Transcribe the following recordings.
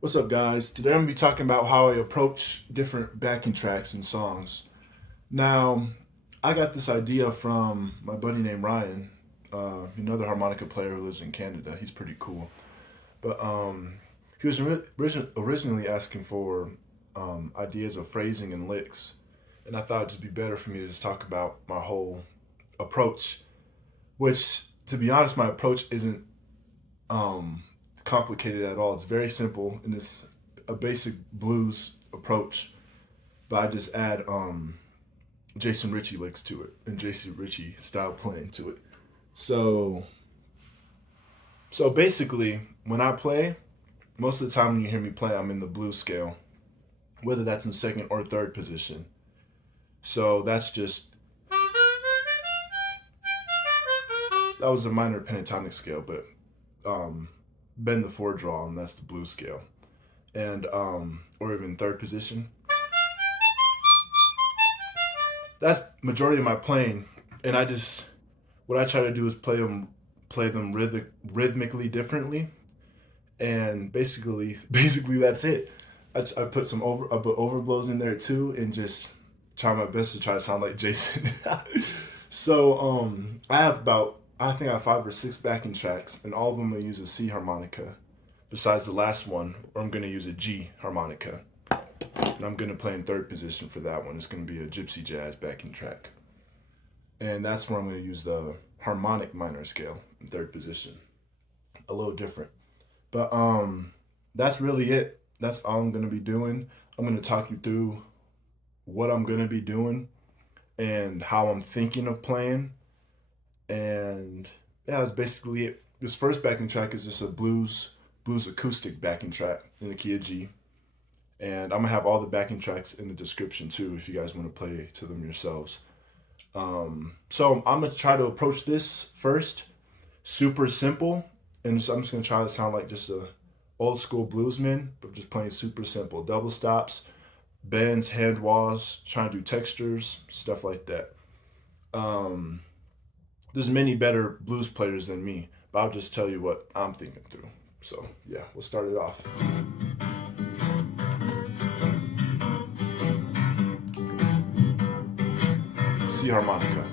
What's up, guys? Today I'm going to be talking about how I approach different backing tracks and songs. Now, I got this idea from my buddy named Ryan, another harmonica player who lives in Canada. He's pretty cool. But he was originally asking for ideas of phrasing and licks. And I thought it'd just be better for me to just talk about my whole approach, which, to be honest, my approach isn't um, complicated at all. It's very simple and it's a basic blues approach, but I just add Jason Ricci licks to it and Jason Ricci style playing to it. So so basically, when I play, most of the time when you hear me play, I'm in the blues scale, whether that's in second or third position. So that's just that was a minor pentatonic scale, but bend the four draw, and that's the blues scale, and or even third position. That's majority of my playing, and I just what I try to do is play them rhythmically differently, and basically that's it. I put I put overblows in there too, and just try my best to try to sound like Jason. So I think I have 5 or 6 backing tracks, and all of them I use a C harmonica. Besides the last one, where I'm gonna use a G harmonica, and I'm gonna play in third position for that one. It's gonna be a gypsy jazz backing track, and that's where I'm gonna use the harmonic minor scale in third position. A little different, but that's really it. That's all I'm gonna be doing. I'm gonna talk you through what I'm gonna be doing and how I'm thinking of playing. And yeah, that's basically it. This first backing track is just a blues acoustic backing track in the key of G. And I'm gonna have all the backing tracks in the description too if you guys want to play to them yourselves. So I'm gonna try to approach this first super simple, and I'm just gonna try to sound like just a old school bluesman, but just playing super simple. Double stops, bends, hand wahs, trying to do textures, stuff like that. Um, there's many better blues players than me, but I'll just tell you what I'm thinking through. So yeah, we'll start it off. C harmonica.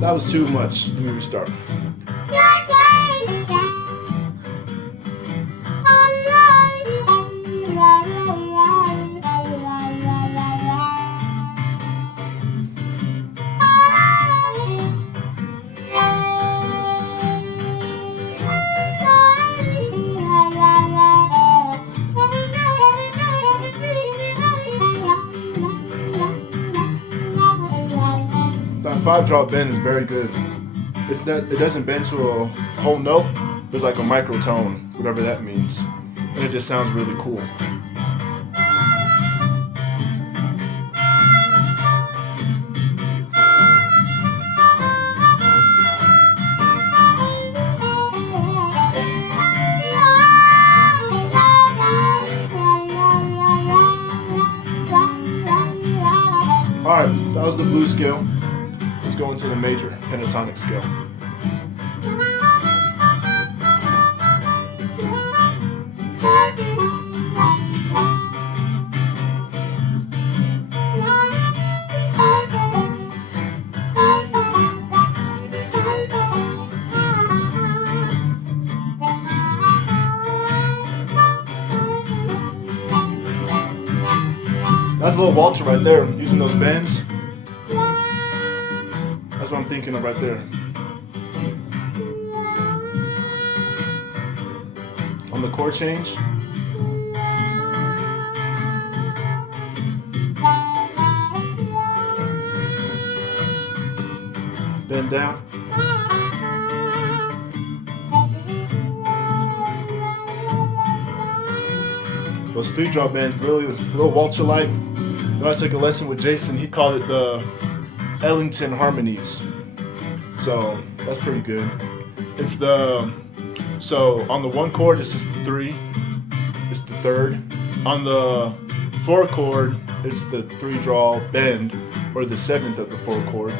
That was too much. Let me restart. That 5 drop bend is very good. It's that it doesn't bend to a whole note. There's like a microtone, whatever that means, and it just sounds really cool. All right, that was the blues scale. Let's go into the major pentatonic scale. That's a little Walter right there, using those bends. That's what I'm thinking of right there. On the chord change. Bend down. Those 3 drop bends really a little Walter like. When I took a lesson with Jason, he called it the Ellington harmonies. So that's pretty good. It's the So on the 1 chord, it's just the 3. It's the 3rd. On the 4 chord, it's the 3 draw bend, or the 7th of the 4 chord.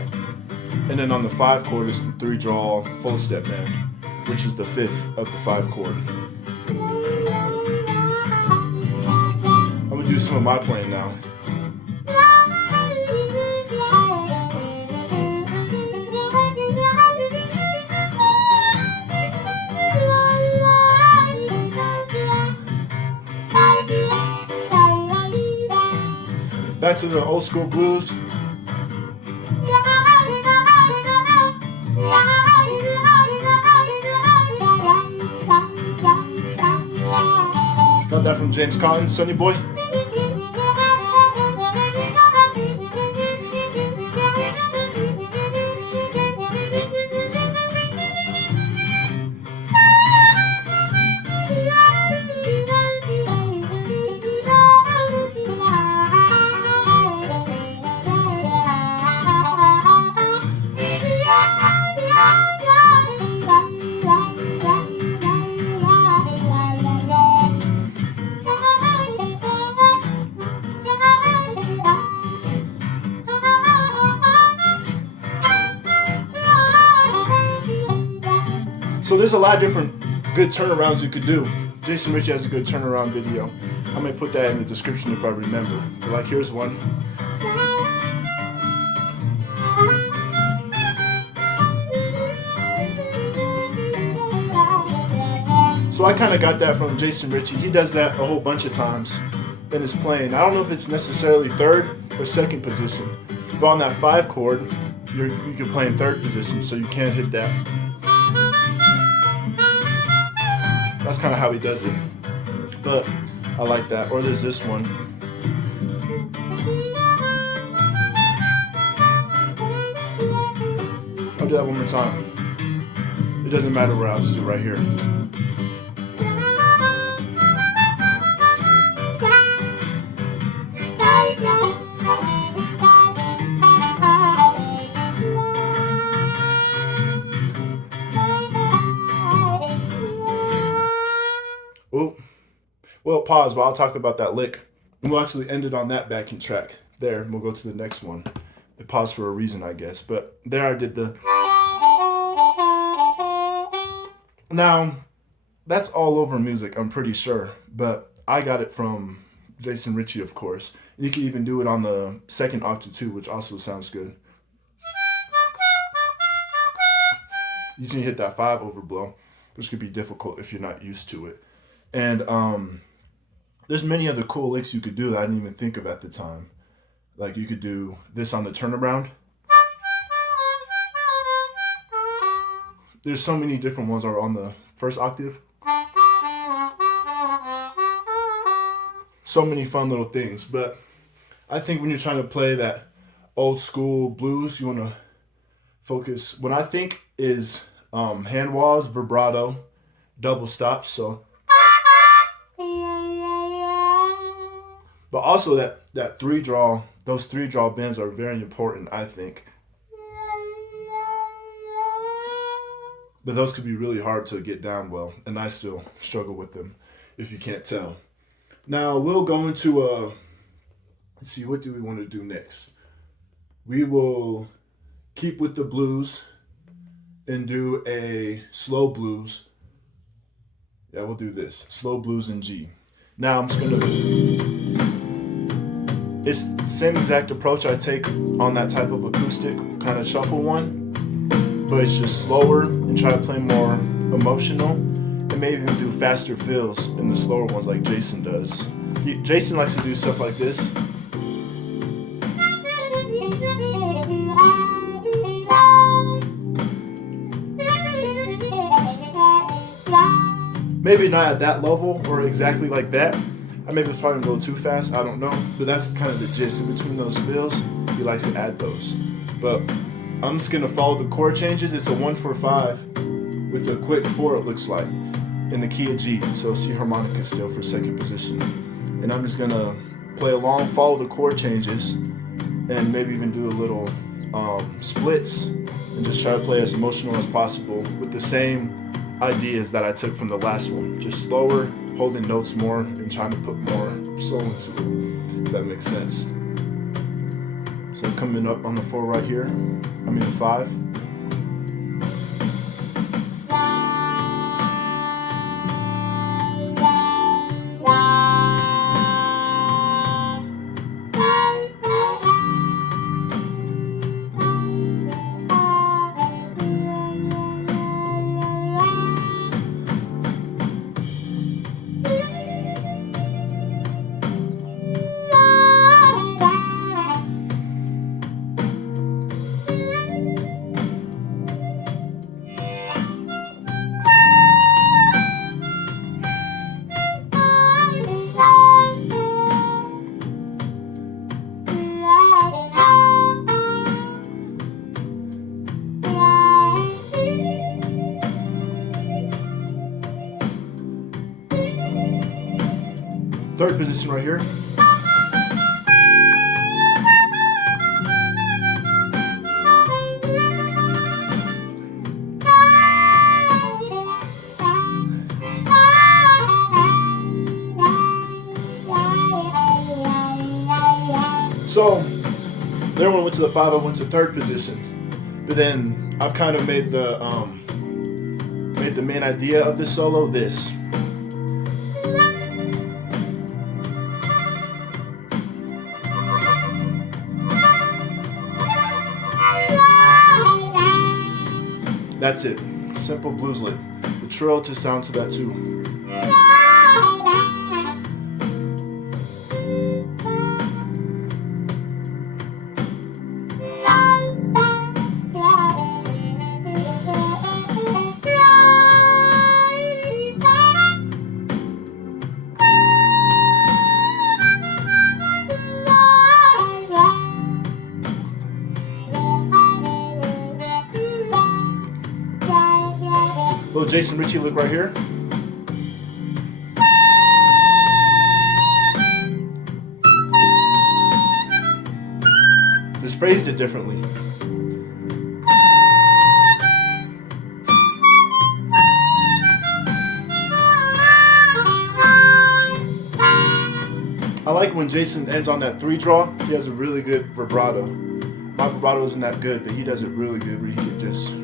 And then on the 5 chord, it's the 3 draw full step bend, which is the 5th of the 5 chord. I'm gonna do some of my playing now. Back to the old school blues. Got that from James Cotton, Sonny Boy. So there's a lot of different good turnarounds you could do. Jason Ricci has a good turnaround video. I may put that in the description if I remember. But like, here's one. So I kind of got that from Jason Ricci. He does that a whole bunch of times in his playing. I don't know if it's necessarily 3rd or 2nd position, but on that 5 chord, you can play in 3rd position, so you can't hit that. That's kind of how he does it, but I like that. Or there's this one. I'll do that one more time. It doesn't matter where, I'll just do it right here. Oh, well, pause, but I'll talk about that lick. And we'll actually end it on that backing track there, and we'll go to the next one. It paused for a reason, I guess. But there I did the... Now, that's all over music, I'm pretty sure. But I got it from Jason Ricci, of course. You can even do it on the 2nd octave too, which also sounds good. You just need to hit that 5 overblow, which could be difficult if you're not used to it. And there's many other cool licks you could do that I didn't even think of at the time. Like you could do this on the turnaround. There's so many different ones are on the 1st octave. So many fun little things. But I think when you're trying to play that old school blues, you want to focus. What I think is hand wahs, vibrato, double stops. So. But also that 3 draw, those 3 draw bends are very important, I think. But those could be really hard to get down well, and I still struggle with them, if you can't tell. Now we'll go into let's see, what do we want to do next? We will keep with the blues and do a slow blues. Yeah, we'll do this, slow blues in G. Now I'm just gonna... It's the same exact approach I take on that type of acoustic kind of shuffle one, but it's just slower and try to play more emotional, and maybe even do faster fills in the slower ones like Jason does. Jason likes to do stuff like this. Maybe not at that level or exactly like that. I maybe probably a little too fast, I don't know. But that's kind of the gist. In between those fills, he likes to add those. But I'm just gonna follow the chord changes. It's a 1-4-5 with a quick 4, it looks like, in the key of G. So C harmonica still for 2nd position. And I'm just gonna play along, follow the chord changes, and maybe even do a little splits, and just try to play as emotional as possible with the same ideas that I took from the last one. Just slower, holding notes more, and trying to put more soul into it, if that makes sense. So coming up on the 4 right here, the 5. Third position right here. So there when I went to the 5, I went to third position. But then I've kind of made the main idea of this solo this. That's it. Simple blues lick. The trill to sound to that too. Little Jason Ricci lick right here. Just phrased it differently. I like when Jason ends on that 3 draw. He has a really good vibrato. My vibrato isn't that good, but he does it really good where he can just...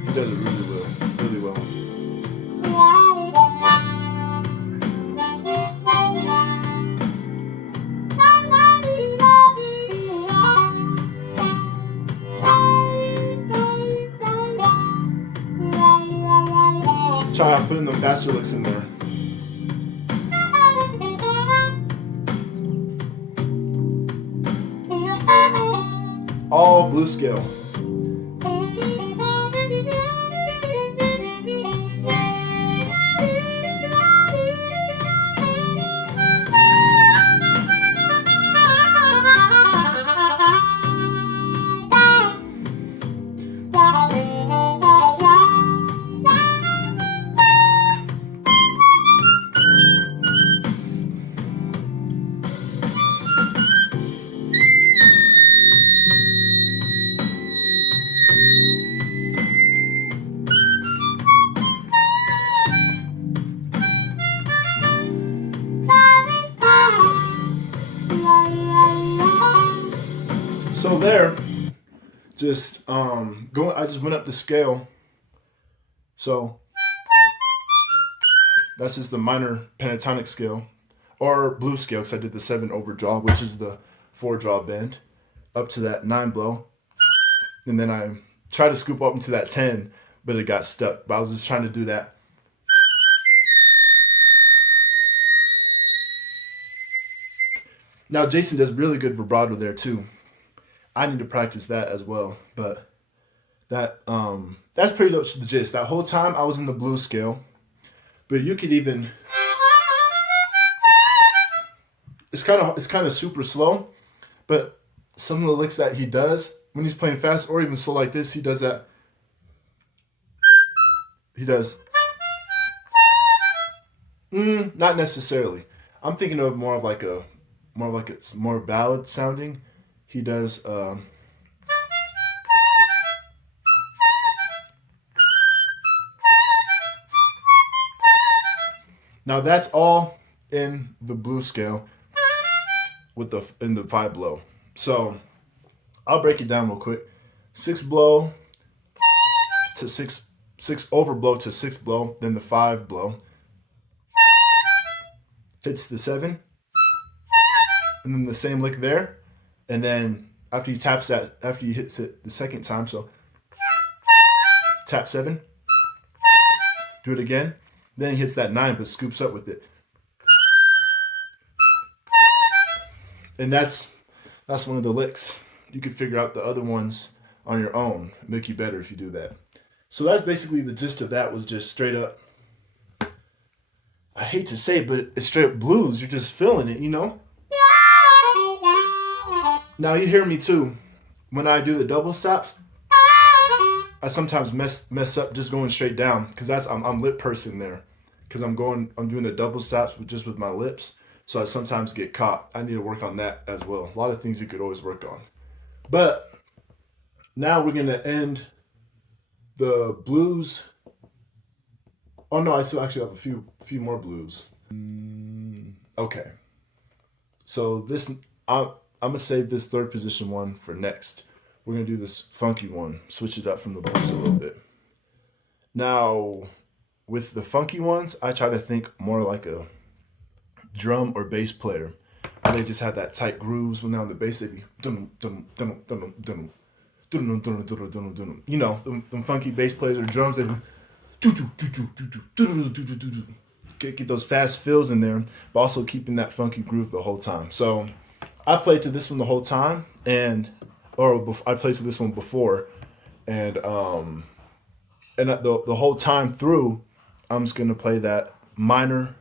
He does it really well, really well. Try out putting the faster licks in there. All blues scale. So there, just going. I just went up the scale. So that's just the minor pentatonic scale, or blues scale, because I did the 7 overdraw, which is the 4 draw bend, up to that 9 blow, and then I tried to scoop up into that 10, but it got stuck. But I was just trying to do that. Now Jason does really good vibrato there too. I need to practice that as well, but that that's pretty much the gist. That whole time I was in the blues scale, but you could even it's kind of super slow, but some of the licks that he does when he's playing fast or even slow like this, he does that. He does. Not necessarily. I'm thinking of more of like a more ballad sounding. he does. Now that's all in the blues scale with in the 5 blow. So I'll break it down real quick. 6 blow to 6 overblow to 6 blow, then the 5 blow. Hits the 7, and then the same lick there, and then after he taps that, after he hits it the second time, so tap 7, do it again, then he hits that 9 but scoops up with it. And that's one of the licks. You can figure out the other ones on your own. Make you better if you do that. So that's basically the gist of that, was just straight up, I hate to say it, but it's straight up blues. You're just feeling it, you know? Now you hear me too. When I do the double stops, I sometimes mess up just going straight down, because I'm lip pursing there. Because I'm doing the double stops just with my lips. So I sometimes get caught. I need to work on that as well. A lot of things you could always work on. But now we're gonna end the blues. Oh no, I still actually have a few more blues. Okay. So this, I'm gonna save this third position one for next. We're gonna do this funky one, switch it up from the blues a little bit. Now, with the funky ones, I try to think more like a drum or bass player. They just have that tight grooves. When they're on the bass, they be dum dum dum dum dum dum dum dum dum dum dum. You know, them funky bass players or drums, they get those fast fills in there, but also keeping that funky groove the whole time. So I played to this one the whole time, I played to this one before, and the whole time through, I'm just gonna play that minor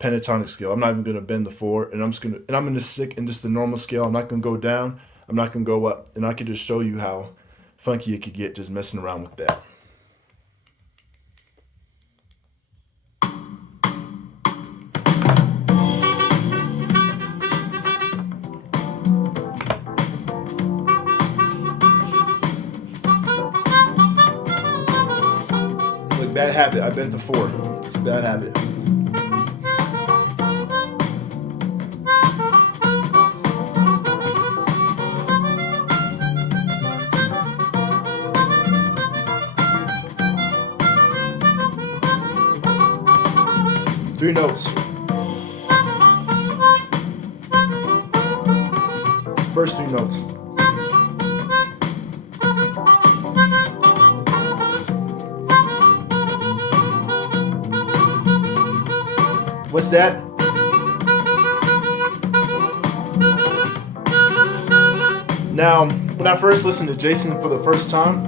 pentatonic scale. I'm not even gonna bend the 4, and I'm gonna stick in just the normal scale. I'm not gonna go down. I'm not gonna go up, and I can just show you how funky it could get just messing around with that. Look, bad habit. I bent the 4. It's a bad habit. Three notes. First 3 notes. What's that? Now, when I first listened to Jason for the first time,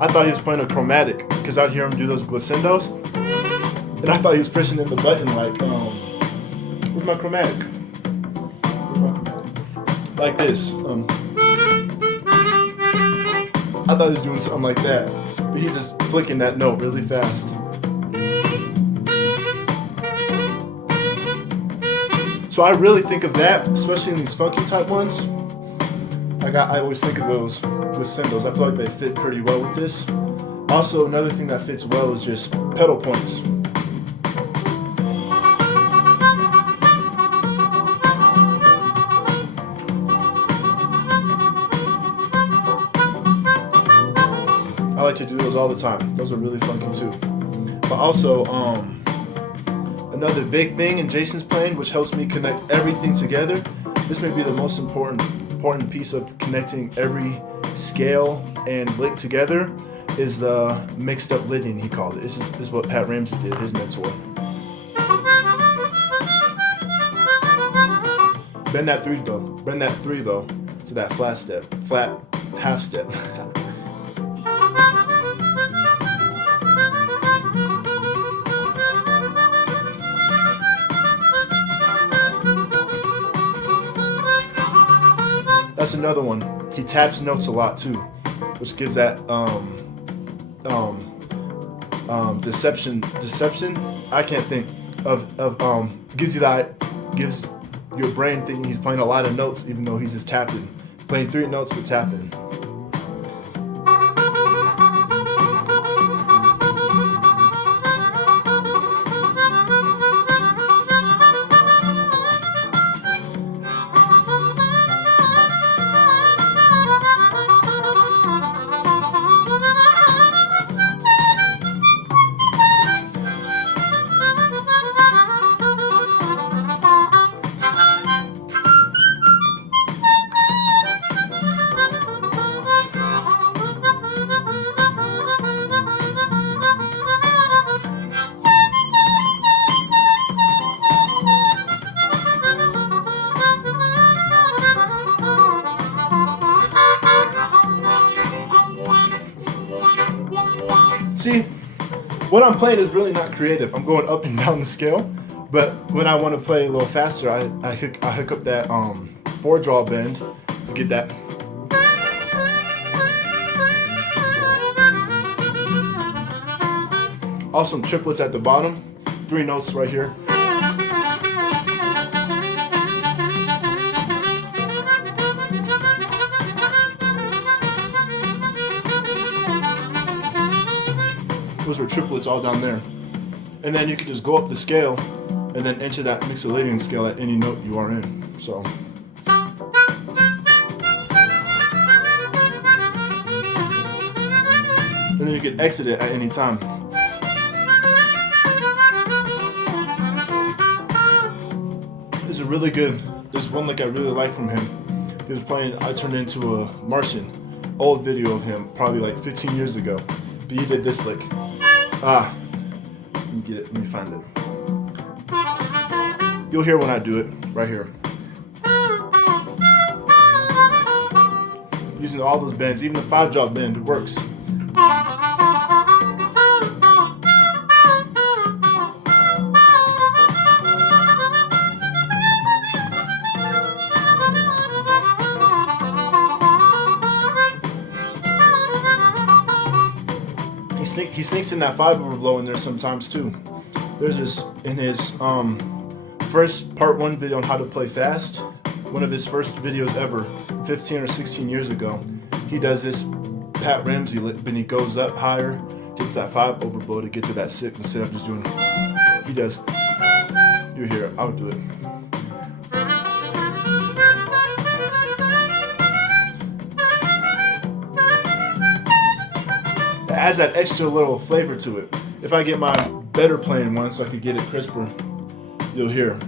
I thought he was playing a chromatic, because I'd hear him do those glissendos. And I thought he was pressing in the button like, where's my chromatic? Like this. I thought he was doing something like that. But he's just flicking that note really fast. So I really think of that, especially in these funky type ones. I always think of those with cymbals. I feel like they fit pretty well with this. Also, another thing that fits well is just pedal points. I like to do those all the time. Those are really funky too. But also, another big thing in Jason's playing, which helps me connect everything together. This may be the most important piece of connecting every scale and lick together, is the mixed up lidding, he called it. This is what Pat Ramsey did, his mentor. Bend that 3 though. Bend that 3 though to that flat half step. That's another one. He taps notes a lot too, which gives that deception. I can't think of gives your brain thinking he's playing a lot of notes even though he's just tapping playing 3 notes with tapping. See, what I'm playing is really not creative. I'm going up and down the scale, but when I want to play a little faster, I hook up that 4-draw bend to get that. Also triplets at the bottom, 3 notes right here. Those were triplets all down there. And then you can just go up the scale and then enter that mixolydian scale at any note you are in. So. And then you can exit it at any time. There's a really good, there's one lick I really like from him. He was playing I Turned Into a Martian. Old video of him, probably like 15 years ago. But he did this lick. Let me get it, let me find it. You'll hear when I do it, right here. Using all those bends, even the 5-draw bend, it works. He sneaks in that 5 overblow in there sometimes too. There's this in his first part 1 video on how to play fast, one of his first videos ever, 15 or 16 years ago. He does this Pat Ramsey lick, but he goes up higher, hits that 5 overblow to get to that 6 instead of just doing. He does. You hear it. I'll do it. It adds that extra little flavor to it. If I get my better playing one so I could get it crisper, you'll hear.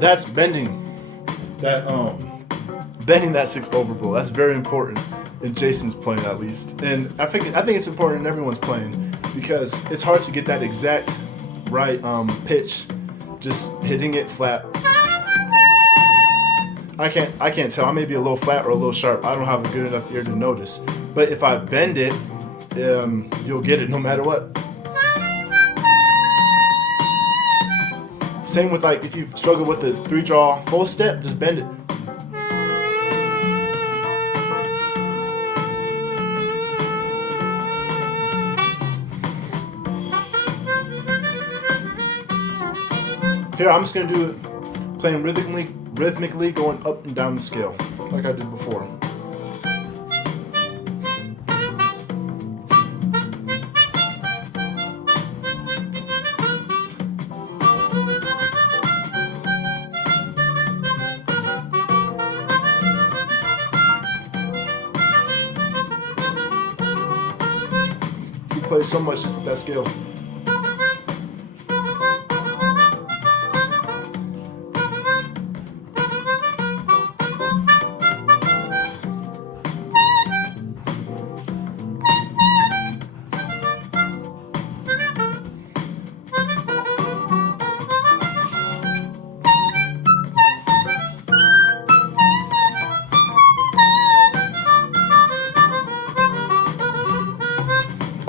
That's bending that bending that 6 overblow. That's very important in Jason's playing, at least. And I think it's important in everyone's playing, because it's hard to get that exact right pitch just hitting it flat. I can't tell. I may be a little flat or a little sharp. I don't have a good enough ear to notice. But if I bend it, you'll get it no matter what. Same with, like, if you struggle with the 3-draw full step, just bend it. Here, I'm just gonna do it playing rhythmically going up and down the scale, like I did before. Play so much just with that scale.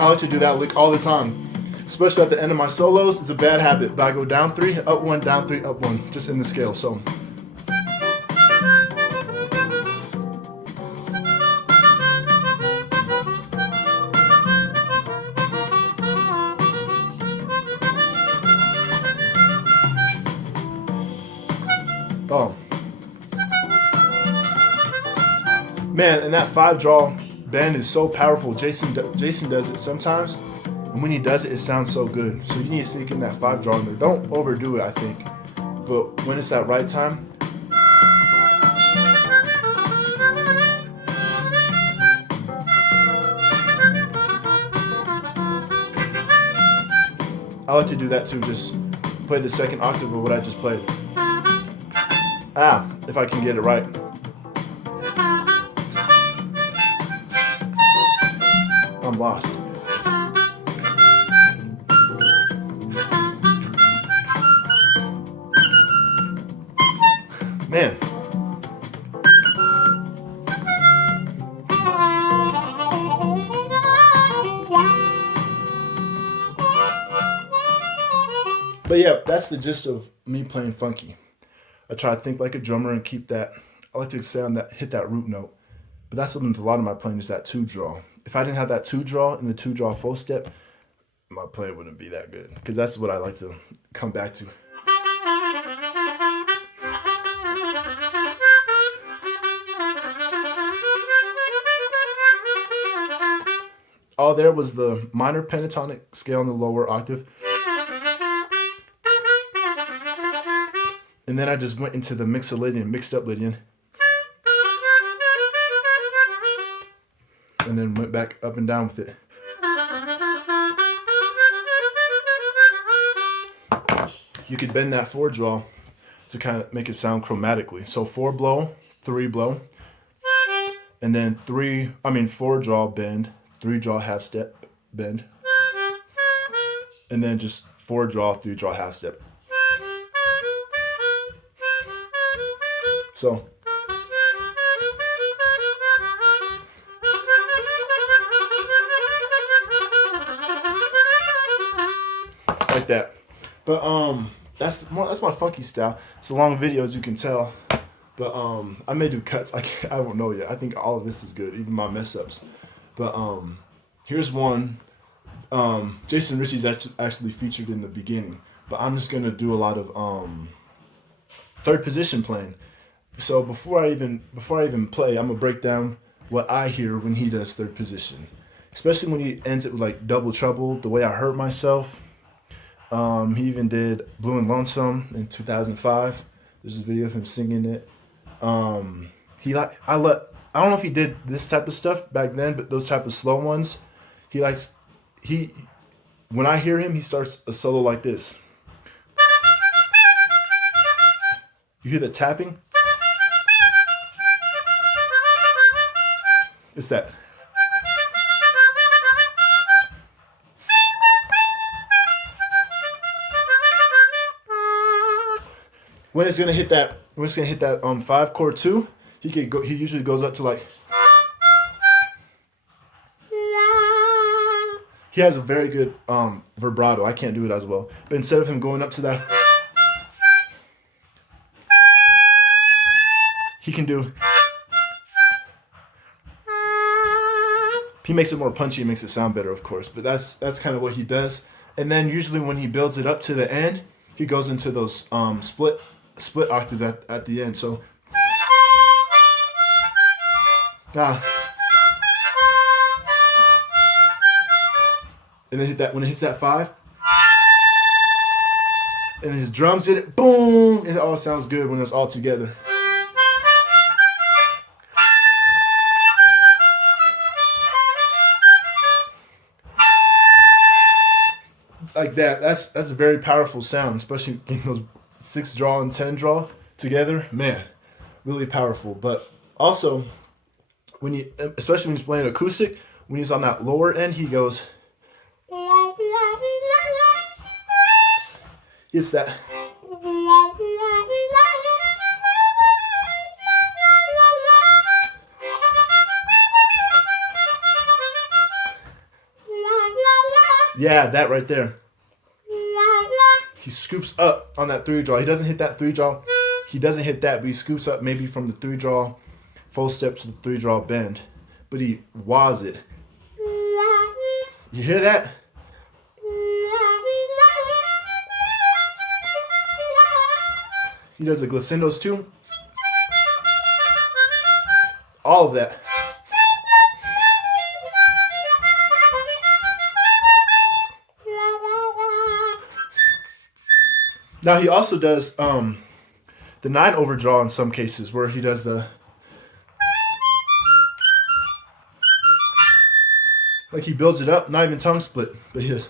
I like to do that lick all the time, especially at the end of my solos. It's a bad habit, but I go down 3, up 1, down 3, up 1, just in the scale. So. Oh. Man, and that 5 draw bend is so powerful. Jason does it sometimes, and when he does it, it sounds so good. So you need to sneak in that 5 draw in there. Don't overdo it, I think. But when it's that right time, I like to do that too. Just play the second octave of what I just played. If I can get it right. I'm lost. Man. But yeah, that's the gist of me playing funky. I try to think like a drummer and keep that. I like to sound that, hit that root note. But that's something a lot of my playing is that 2 draw. If I didn't have that 2 draw and the 2 draw full step, my playing wouldn't be that good. Because that's what I like to come back to. All there was the minor pentatonic scale in the lower octave. And then I just went into the mixolydian, mixed up Lydian. And then went back up and down with it. You could bend that 4 draw to kind of make it sound chromatically. So 4 blow, 3 blow, and then 4 draw bend, 3 draw half step bend, and then just 4 draw, 3 draw half step. So like that. But that's my funky style. It's a long video, as you can tell. But I may do cuts. I don't know yet. I think all of this is good, even my mess ups. But here's one. Jason Ricci's actually featured in the beginning. But I'm just gonna do a lot of third position playing. So before I even play, I'm gonna break down what I hear when he does third position, especially when he ends it with like double trouble. The way I hurt myself. He even did Blue and Lonesome in 2005. There's a video of him singing it. I don't know if he did this type of stuff back then, but those type of slow ones, when I hear him, he starts a solo like this. You hear the tapping? It's that. When it's gonna hit that 5 chord 2, he usually goes up to like. He has a very good vibrato. I can't do it as well. But instead of him going up to that, he can do. He makes it more punchy, makes it sound better, of course. But that's kind of what he does. And then usually when he builds it up to the end, he goes into those split octave at the end. So and then when it hits that 5, and his drums hit it, boom! It all sounds good when it's all together. Like that. That's a very powerful sound, especially in those 6 draw and 10 draw together. Man, really powerful. But also, especially when he's playing acoustic, when he's on that lower end, he goes. It's that. Yeah, that right there. He scoops up on that 3 draw. He doesn't hit that 3 draw. He doesn't hit that, but he scoops up maybe from the 3 draw, full step to the 3 draw bend. But he wahs it. You hear that? He does the glissandos too. All of that. Now he also does the 9 overdraw in some cases where he does the, like he builds it up, not even tongue split, but he does.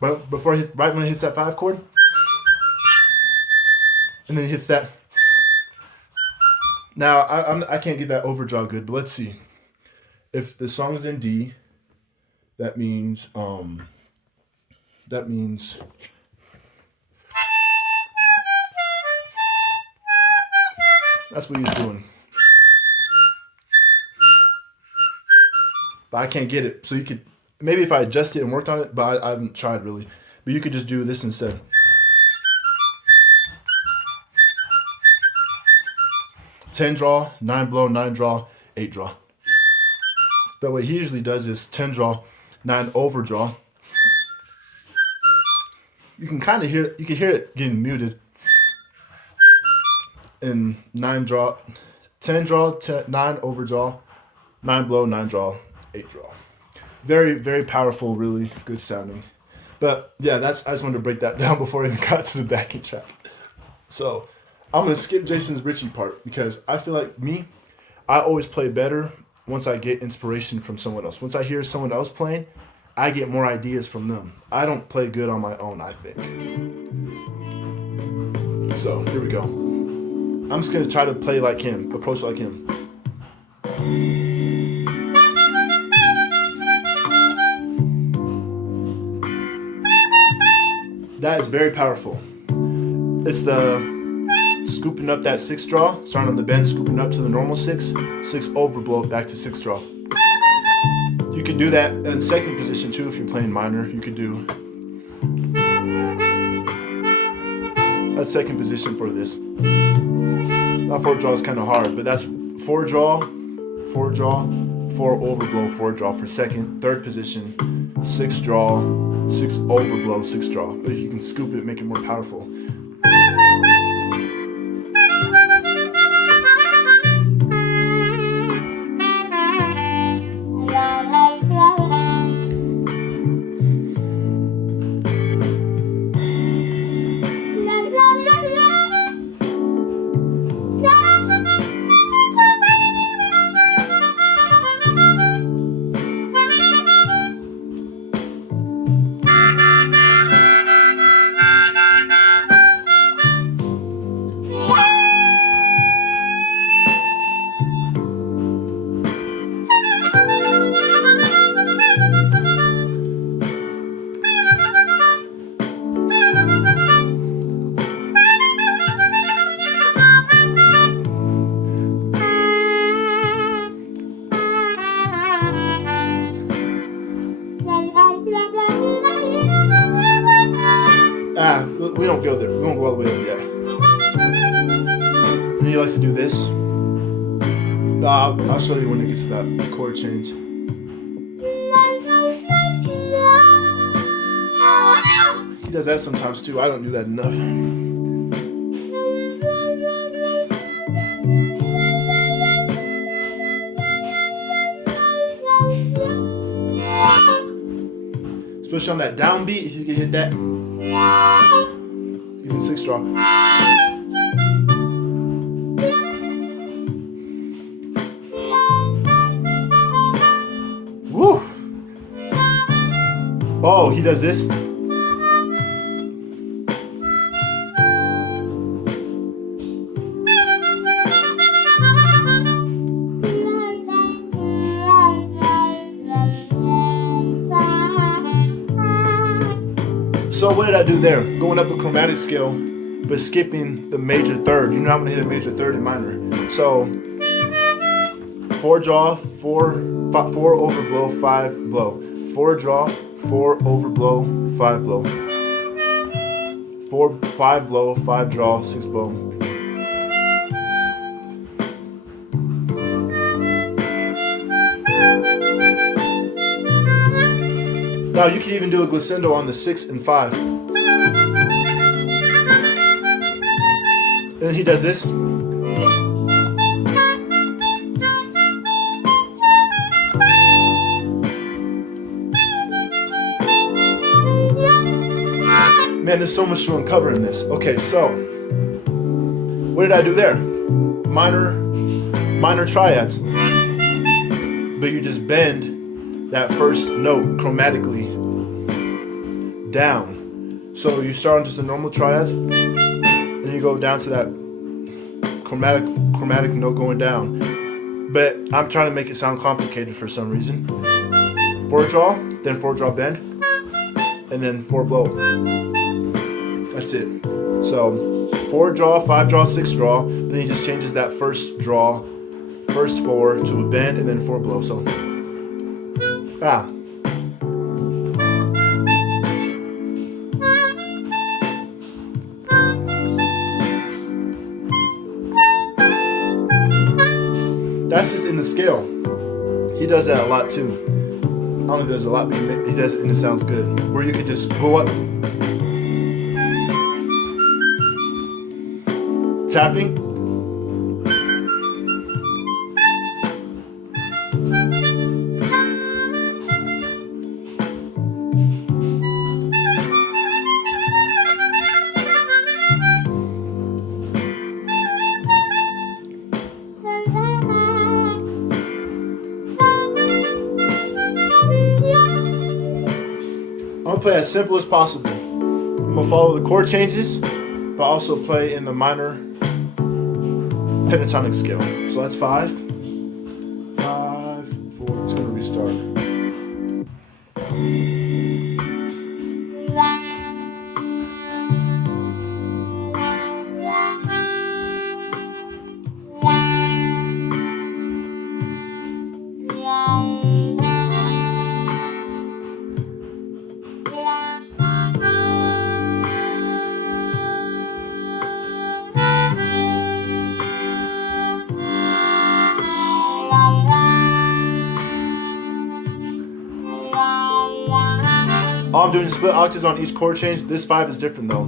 But before he, right when he hits that 5 chord, and then he hits that. Now I can't get that overdraw good, but let's see. If the song is in D, that means that's what he's doing. But I can't get it. So you could, maybe if I adjust it and worked on it, but I haven't tried really. But you could just do this instead. Ten draw, 9 blow, 9 draw, 8 draw. But what he usually does is 10 draw, 9 overdraw. You can kind of hear it, you can hear it getting muted. And 9 draw, 10 draw, 9 overdraw, 9 blow, 9 draw, 8 draw. Very, very powerful, really good sounding. But yeah, I just wanted to break that down before I even got to the backing track. So I'm gonna skip Jason's Ricci part because I feel like I always play better once I get inspiration from someone else. Once I hear someone else playing, I get more ideas from them. I don't play good on my own, I think. So here we go. I'm just gonna try to play like him, approach like him. That is very powerful. It's the scooping up that 6 draw, starting on the bend, scooping up to the normal 6 overblow back to 6 draw. You could do that in second position too if you're playing minor. You could do a second position for this. Not 4 draw is kind of hard, but that's 4 draw, 4 draw, 4 overblow, 4 draw for second. Third position, 6 draw, 6 overblow, 6 draw. But if you can scoop it, make it more powerful. We don't go there. We won't go all the way up yet. And he likes to do this. I'll show you when it gets to that chord change. He does that sometimes too. I don't do that enough. Especially on that downbeat, if you can hit that. Even 6 draw. Woo! Oh, he does this. So what did I do there? Going up a chromatic scale, but skipping the major third. You know I'm gonna hit a major third in minor. So 4 draw, 4 overblow, 5 blow. 4 draw, 4 overblow, 5 blow. 4, 5 blow, 5 draw, 6 blow. Now you can even do a glissando on the 6 and 5. And then he does this. Man, there's so much to uncover in this. Okay, so what did I do there? Minor triads. But you just bend that first note chromatically down. So you start on just the normal triads, and you go down to that chromatic note going down. But I'm trying to make it sound complicated for some reason. 4 draw, then 4 draw bend, and then 4 blow. That's it. So 4 draw, 5 draw, 6 draw. Then he just changes that first draw, first 4 to a bend, and then 4 blow. So that's just in the scale. He does that a lot too. I don't know if he does it a lot, but he does it and it sounds good. Where you could just go up, tapping. I'm gonna play as simple as possible. I'm gonna follow the chord changes, but also play in the minor pentatonic scale. So that's 5, 5, 4. It's gonna restart. All I'm doing is split octaves on each chord change. This 5 is different though.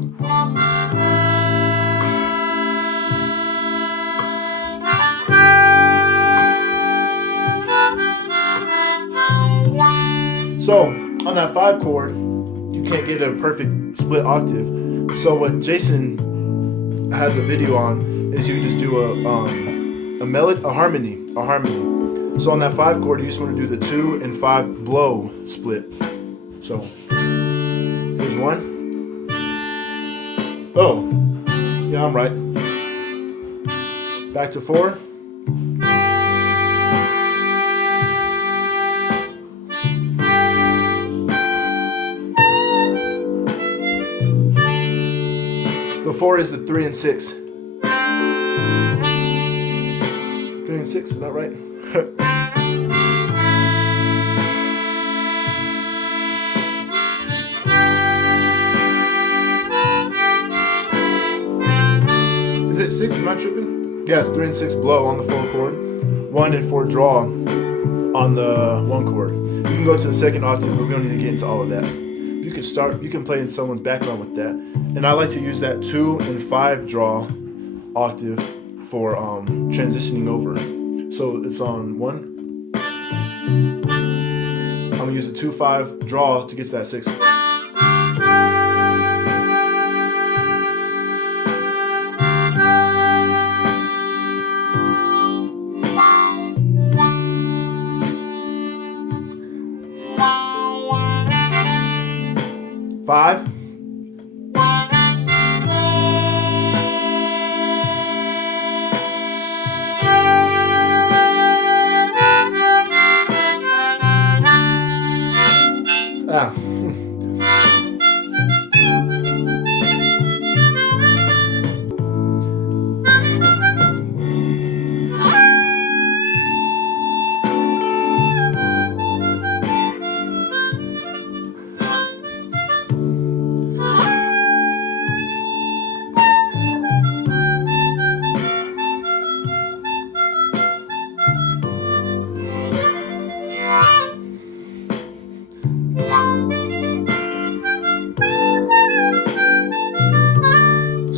So on that 5 chord, you can't get a perfect split octave. So what Jason has a video on is you just do a harmony. So on that 5 chord, you just want to do the 2 and 5 blow split. So here's 1. Oh, yeah, I'm right. Back to 4. The 4 is the 3 and 6. 3 and 6, is that right? Is it 6? Am I tripping? Yeah, it's 3 and 6 blow on the 4 chord. 1 and 4 draw on the 1 chord. You can go to the second octave, but we don't need to get into all of that. You can play in someone's background with that. And I like to use that 2 and 5 draw octave for transitioning over. So it's on 1. I'm gonna use a 2-5 draw to get to that 6. 5.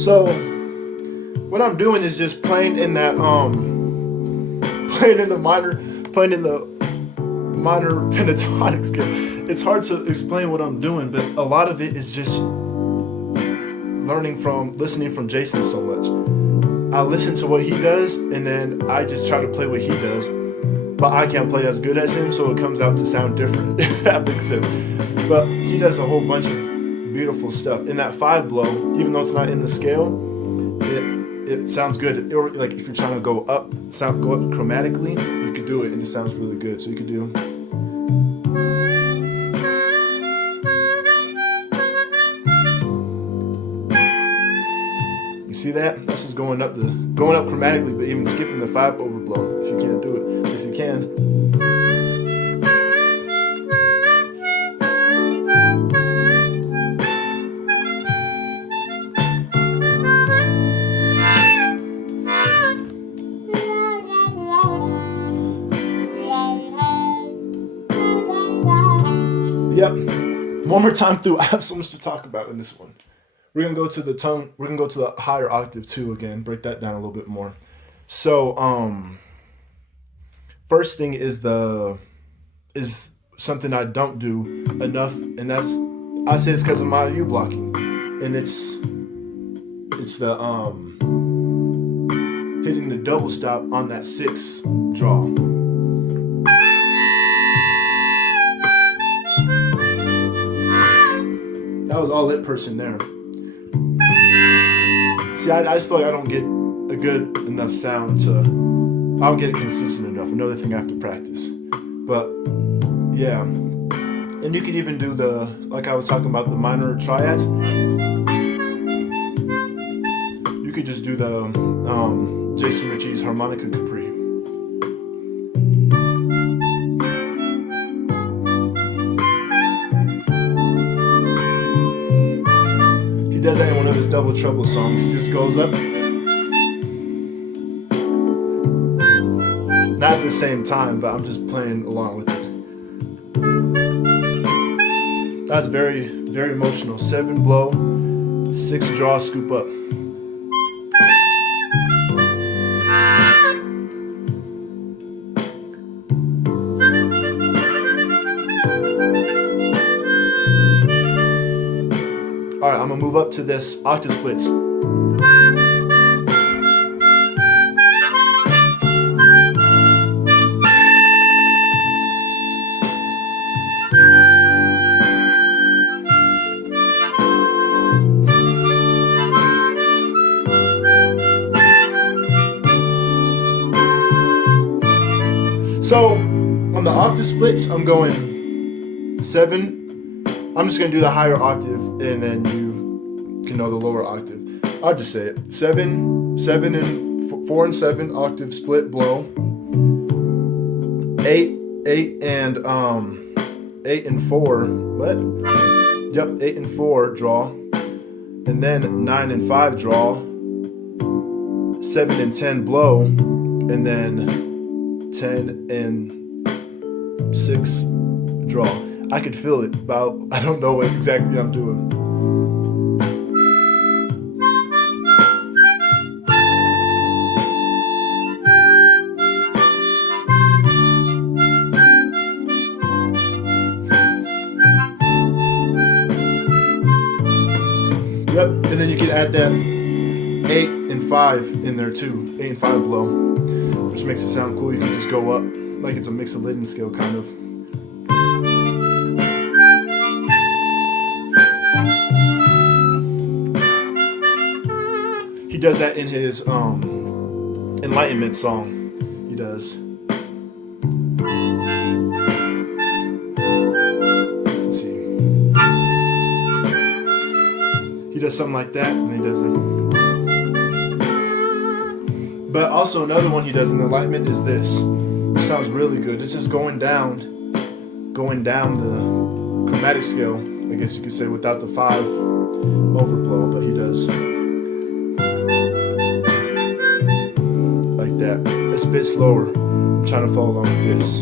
So what I'm doing is just playing in that playing in the minor pentatonic scale. It's hard to explain what I'm doing, but a lot of it is just listening from Jason so much. I listen to what he does, and then I just try to play what he does. But I can't play as good as him, so it comes out to sound different, if that makes sense. But he does a whole bunch of beautiful stuff. In that 5 blow, even though it's not in the scale, it sounds good. Or like if you're trying to go up chromatically, you could do it, and it sounds really good. So you could do. See that? This is going up chromatically, but even skipping the 5 overblow. If you can't do it, if you can. Yep. One more time through. I have so much to talk about in this one. We're gonna go to the tone. We're gonna go to the higher octave too again. Break that down a little bit more. So, first thing is something I don't do enough, and I say it's because of my U blocking, and it's the hitting the double stop on that 6 draw. That was all lit person there. See, I just feel like I don't get a good enough sound I don't get it consistent enough. Another thing I have to practice. But, yeah. And you could even do like I was talking about, the minor triads. You could just do the Jason Ricci's Harmonica Capri. He does that in one of his double trouble songs. He just goes up. Not at the same time, but I'm just playing along with it. That's very, very emotional. 7 blow, 6 draw, scoop up. Alright, I'm gonna move up to this octave splits. So on the octave splits, I'm going 7. I'm just gonna do the higher octave, and then you can know the lower octave. I'll just say it: 7, 4 and 7 octave split blow. 8 and 4. What? Yep, 8 and 4 draw, and then 9 and 5 draw. 7 and 10 blow, and then 10 and 6 draw. I could feel it, but I don't know what exactly I'm doing. Yep, and then you can add that 8 and 5 in there too. 8 and 5 blow, which makes it sound cool. You can just go up like it's a mix of Lydian scale kind of. He does that in his Enlightenment song. He does. Let's see. He does something like that, and he does it. But also another one he does in Enlightenment is this, which sounds really good. This is going down the chromatic scale, I guess you could say, without the 5 overblow, but he does. That. It's a bit slower. I'm trying to follow along with this.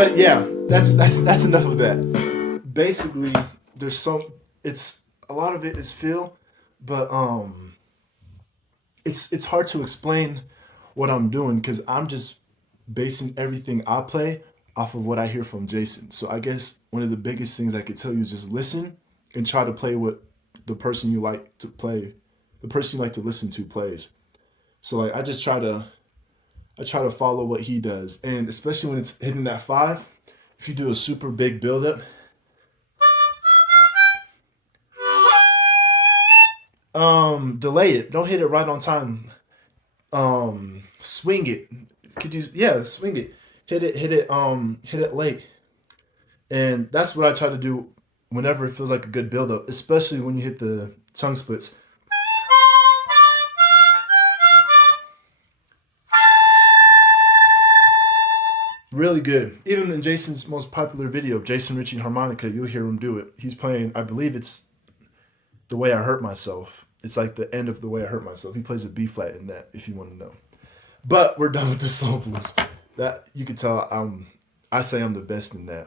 But yeah, that's enough of that. Basically, there's it's a lot of it is feel, but it's hard to explain what I'm doing because I'm just basing everything I play off of what I hear from Jason. So I guess one of the biggest things I could tell you is just listen and try to play what the person you like to play, the person you like to listen to plays. So like I try to follow what he does, and especially when it's hitting that five, if you do a super big buildup, delay it. Don't hit it right on time. Swing it. Could you? Yeah, swing it. Hit it late. And that's what I try to do whenever it feels like a good buildup, especially when you hit the tongue splits. Really good. Even in Jason's most popular video, Jason Ricci Harmonica, you'll hear him do it. He's playing, I believe it's The Way I Hurt Myself. It's like the end of The Way I Hurt Myself. He plays a B flat in that, if you want to know. But we're done with the samples. That you can tell I say I'm the best in that.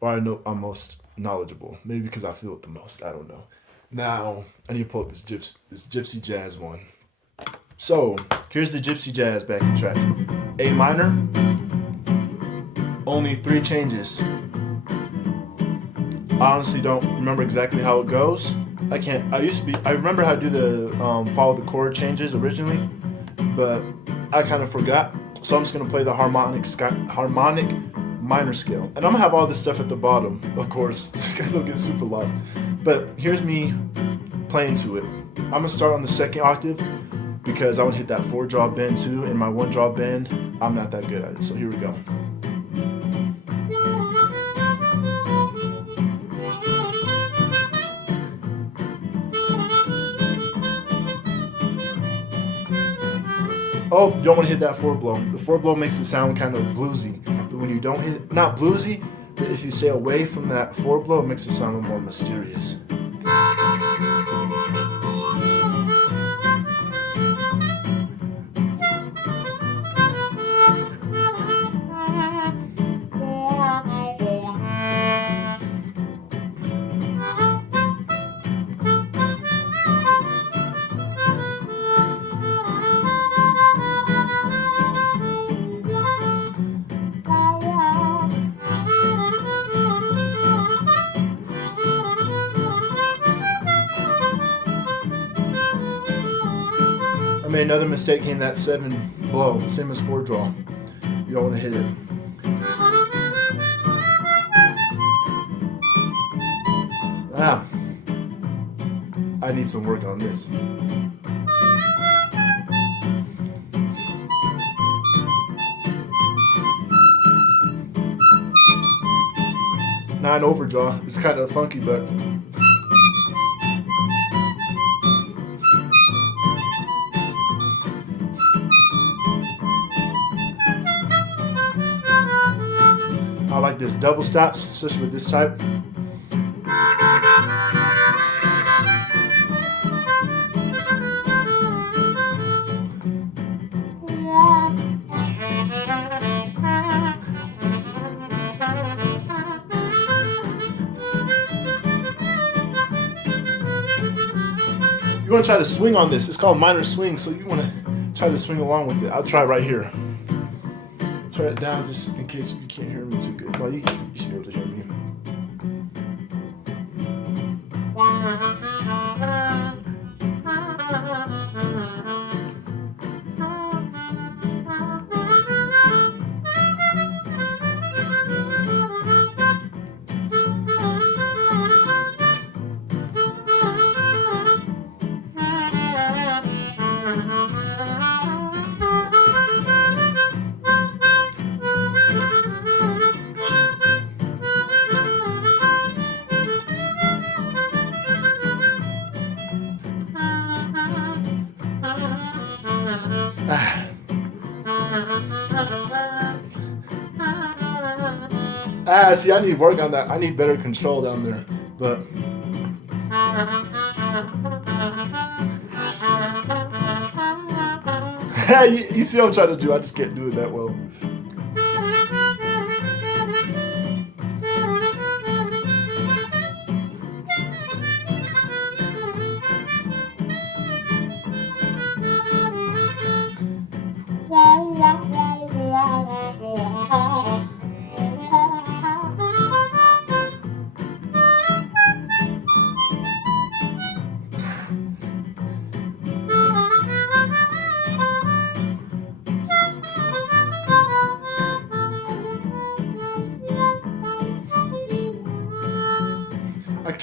Or I know I'm most knowledgeable. Maybe because I feel it the most. I don't know. Now I need to pull up this gypsy jazz one. So here's the gypsy jazz backing track. A minor, only 3 changes. I honestly don't remember exactly how it goes. I remember how to do the follow the chord changes originally, but I kind of forgot. So I'm just gonna play the harmonic minor scale, and I'm gonna have all this stuff at the bottom, of course, so you guys don't get super lost. But here's me playing to it. I'm gonna start on the 2nd octave because I want to hit that 4-draw bend too. In my 1-draw bend, I'm not that good at it. So here we go. Oh, you don't want to hit that 4-blow. The 4-blow makes it sound kind of bluesy. But when you don't hit it, not bluesy, but if you stay away from that 4-blow, it makes it sound a little more mysterious. I made another mistake hitting that 7-blow, same as 4-draw. You don't want to hit it. Ah, I need some work on this. Not an overdraw. It's kind of funky, but I like this double stops, especially with this type. You want to try to swing on this. It's called minor swing, so you want to try to swing along with it. I'll try right here. Turn it down just in case you can't hear me too good. Well, you should be able to hear me. See, I need work on that. I need better control down there. But you see what I'm trying to do? I just can't do it that well.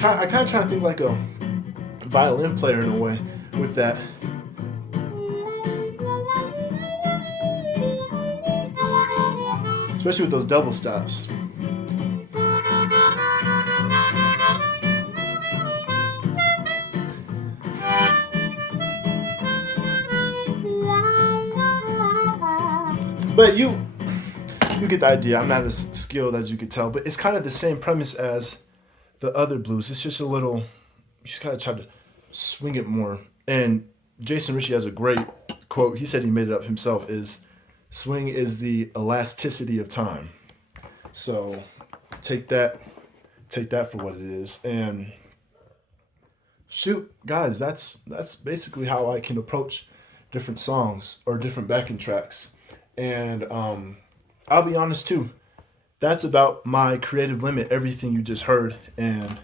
I kind of try to think like a violin player in a way with that. Especially with those double stops. But you get the idea. I'm not as skilled as you could tell, but it's kind of the same premise as the other blues. It's just a little, you just gotta try to swing it more. And Jason Ricci has a great quote. He said he made it up himself. Is swing is the elasticity of time. So take that for what it is. And shoot, guys, that's basically how I can approach different songs or different backing tracks. And I'll be honest too. That's about my creative limit, everything you just heard. And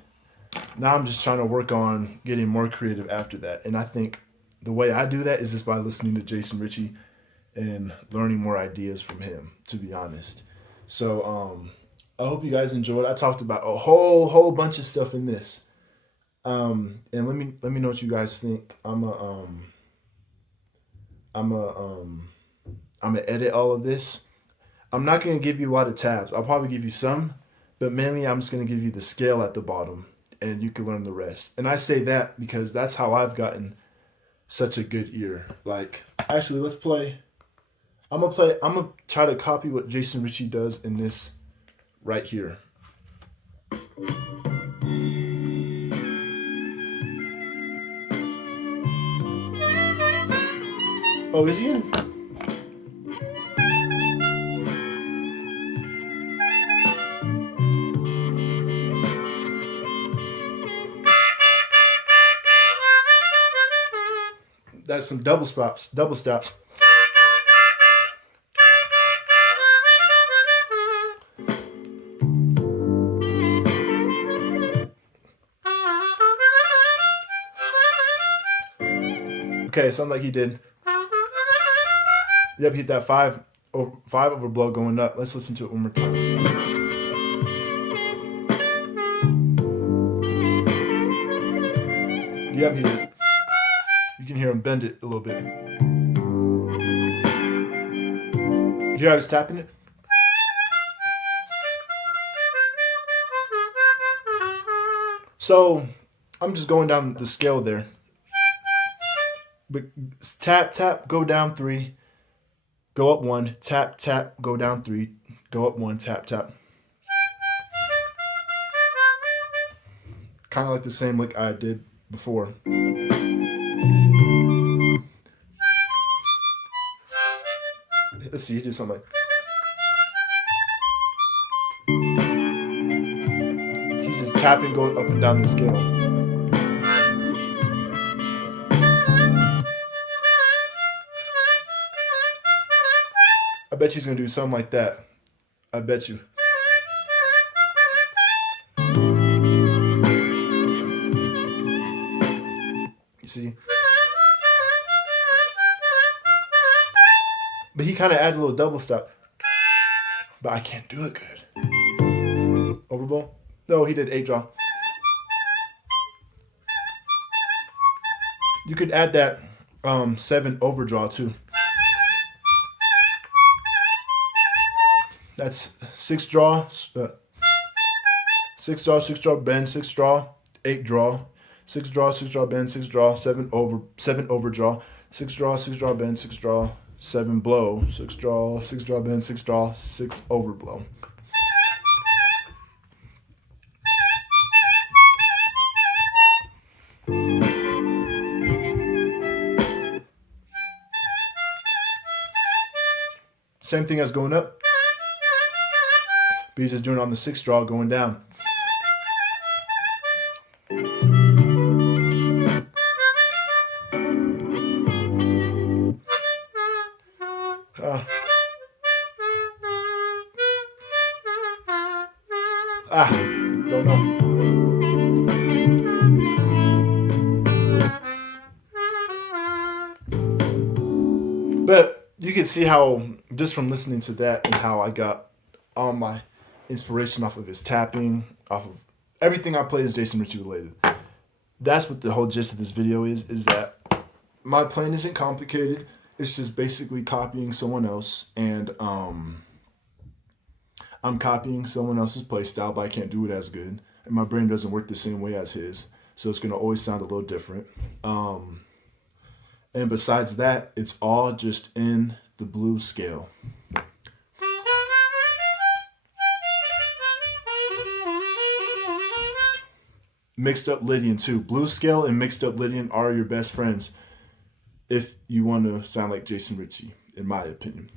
now I'm just trying to work on getting more creative after that. And I think the way I do that is just by listening to Jason Ricci and learning more ideas from him, to be honest. So I hope you guys enjoyed. I talked about a whole bunch of stuff in this. And let me know what you guys think. I'm gonna edit all of this. I'm not gonna give you a lot of tabs. I'll probably give you some, but mainly I'm just gonna give you the scale at the bottom, and you can learn the rest. And I say that because that's how I've gotten such a good ear. Like, actually, let's play. I'm gonna try to copy what Jason Ricci does in this right here. Oh, is he in? That's some double stops. Okay, it sounds like he did. Yep, he hit that five overblow going up. Let's listen to it one more time. Yep, he did. You can hear him bend it a little bit. You hear how he's tapping it? So I'm just going down the scale there. But tap, go down 3, go up 1, tap, go down 3, go up 1, tap. Kind of like the same lick I did before. Let's see, he did something like. He's just tapping, going up and down the scale. I bet he's gonna do something like that. I bet you. You see? But he kind of adds a little double stop. But I can't do it good. Overbowl? No, he did 8 draw. You could add that 7 overdraw too. That's 6 draw, 6 draw, bend, 6 draw, 8 draw, 6 draw, bend, 6 draw, 7 overdraw, 6 draw, bend, 6 draw, 7 blow, 6 draw, bend, 6 draw, 6 overblow. Same thing as going up. But he's just doing it on the 6th draw going down. Don't know. But you can see how, just from listening to that, and how I got all my inspiration off of his tapping, off of everything I play is Jason Ricci related. That's what the whole gist of this video is that my playing isn't complicated. It's just basically copying someone else, and I'm copying someone else's play style, but I can't do it as good, and my brain doesn't work the same way as his, so it's gonna always sound a little different. And besides that, it's all just in the blues scale. Mixed up Lydian too. Blues scale and mixed up Lydian are your best friends if you want to sound like Jason Ricci, in my opinion.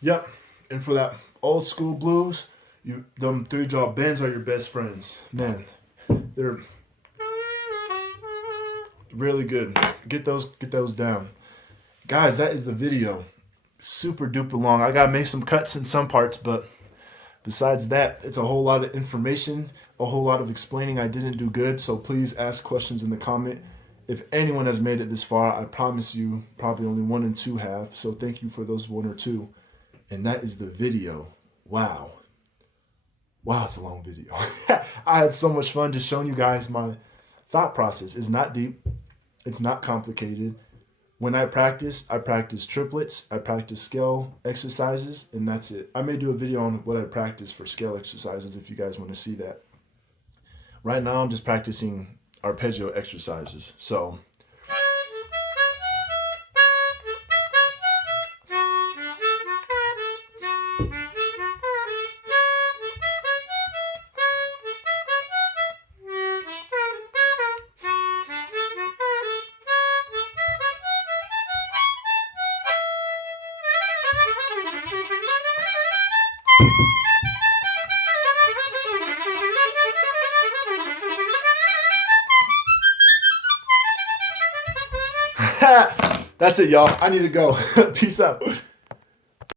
Yep. And for that old school blues, them 3-draw bends are your best friends. Man, they're really good. Get those down. Guys, that is the video. Super duper long. I gotta make some cuts in some parts, but besides that, it's a whole lot of information, a whole lot of explaining I didn't do good, so please ask questions in the comment. If anyone has made it this far, I promise you probably only 1 and 2 have, so thank you for those 1 or 2. And that is the video. Wow, it's a long video. I had so much fun just showing you guys my thought process. It's not deep. It's not complicated. When I practice triplets, I practice scale exercises, and that's it. I may do a video on what I practice for scale exercises if you guys want to see that. Right now, I'm just practicing arpeggio exercises. So that's it, y'all. I need to go. Peace out.